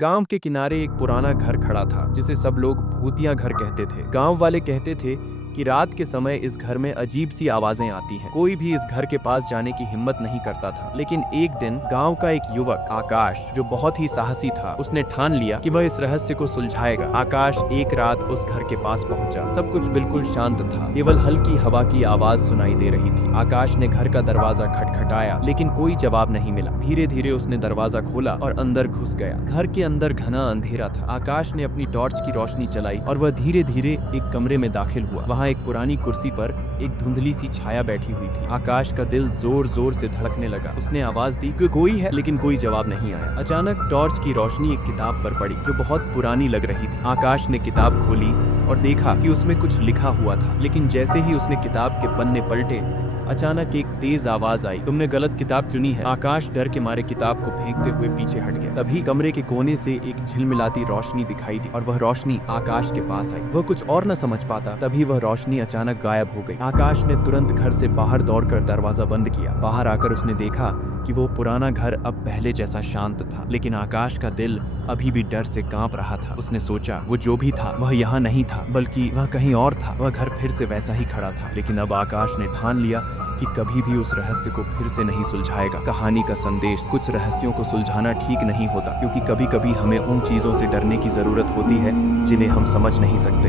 गांव के किनारे एक पुराना घर खड़ा था जिसे सब लोग भूतिया घर कहते थे। गांव वाले कहते थे कि रात के समय इस घर में अजीब सी आवाजें आती हैं। कोई भी इस घर के पास जाने की हिम्मत नहीं करता था। लेकिन एक दिन गांव का एक युवक आकाश, जो बहुत ही साहसी था, उसने ठान लिया कि वह इस रहस्य को सुलझाएगा। आकाश एक रात उस घर के पास पहुंचा। सब कुछ बिल्कुल शांत था, केवल हल्की हवा की आवाज सुनाई दे रही थी। आकाश ने घर का दरवाजा खटखटाया, लेकिन कोई जवाब नहीं मिला। धीरे धीरे उसने दरवाजा खोला और अंदर घुस गया। घर के अंदर घना अंधेरा था। आकाश ने अपनी टॉर्च की रोशनी चलाई और वह धीरे धीरे एक कमरे में दाखिल हुआ। वहाँ एक पुरानी कुर्सी पर एक धुंधली सी छाया बैठी हुई थी। आकाश का दिल जोर जोर से धड़कने लगा। उसने आवाज दी कि कोई है, लेकिन कोई जवाब नहीं आया। अचानक टॉर्च की रोशनी एक किताब पर पड़ी जो बहुत पुरानी लग रही थी। आकाश ने किताब खोली और देखा कि उसमें कुछ लिखा हुआ था, लेकिन जैसे ही उसने किताब के पन्ने पलटे, अचानक एक तेज आवाज आई, तुमने गलत किताब चुनी है। आकाश डर के मारे किताब को फेंकते हुए पीछे हट गया। तभी कमरे के कोने से एक झिलमिलाती रोशनी दिखाई दी और वह रोशनी आकाश के पास आई। वह कुछ और न समझ पाता, तभी वह रोशनी अचानक गायब हो गई। आकाश ने तुरंत घर से बाहर दौड़कर दरवाजा बंद किया। बाहर आकर उसने देखा कि वो पुराना घर अब पहले जैसा शांत था, लेकिन आकाश का दिल अभी भी डर से कांप रहा था। उसने सोचा वो जो भी था वह यहाँ नहीं था, बल्कि वह कहीं और था। वह घर फिर से वैसा ही खड़ा था, लेकिन अब आकाश ने ठान लिया कि कभी भी उस रहस्य को फिर से नहीं सुलझाएगा। कहानी का संदेश: कुछ रहस्यों को सुलझाना ठीक नहीं होता, क्योंकि कभी कभी हमें उन चीजों से डरने की जरूरत होती है जिन्हें हम समझ नहीं सकते।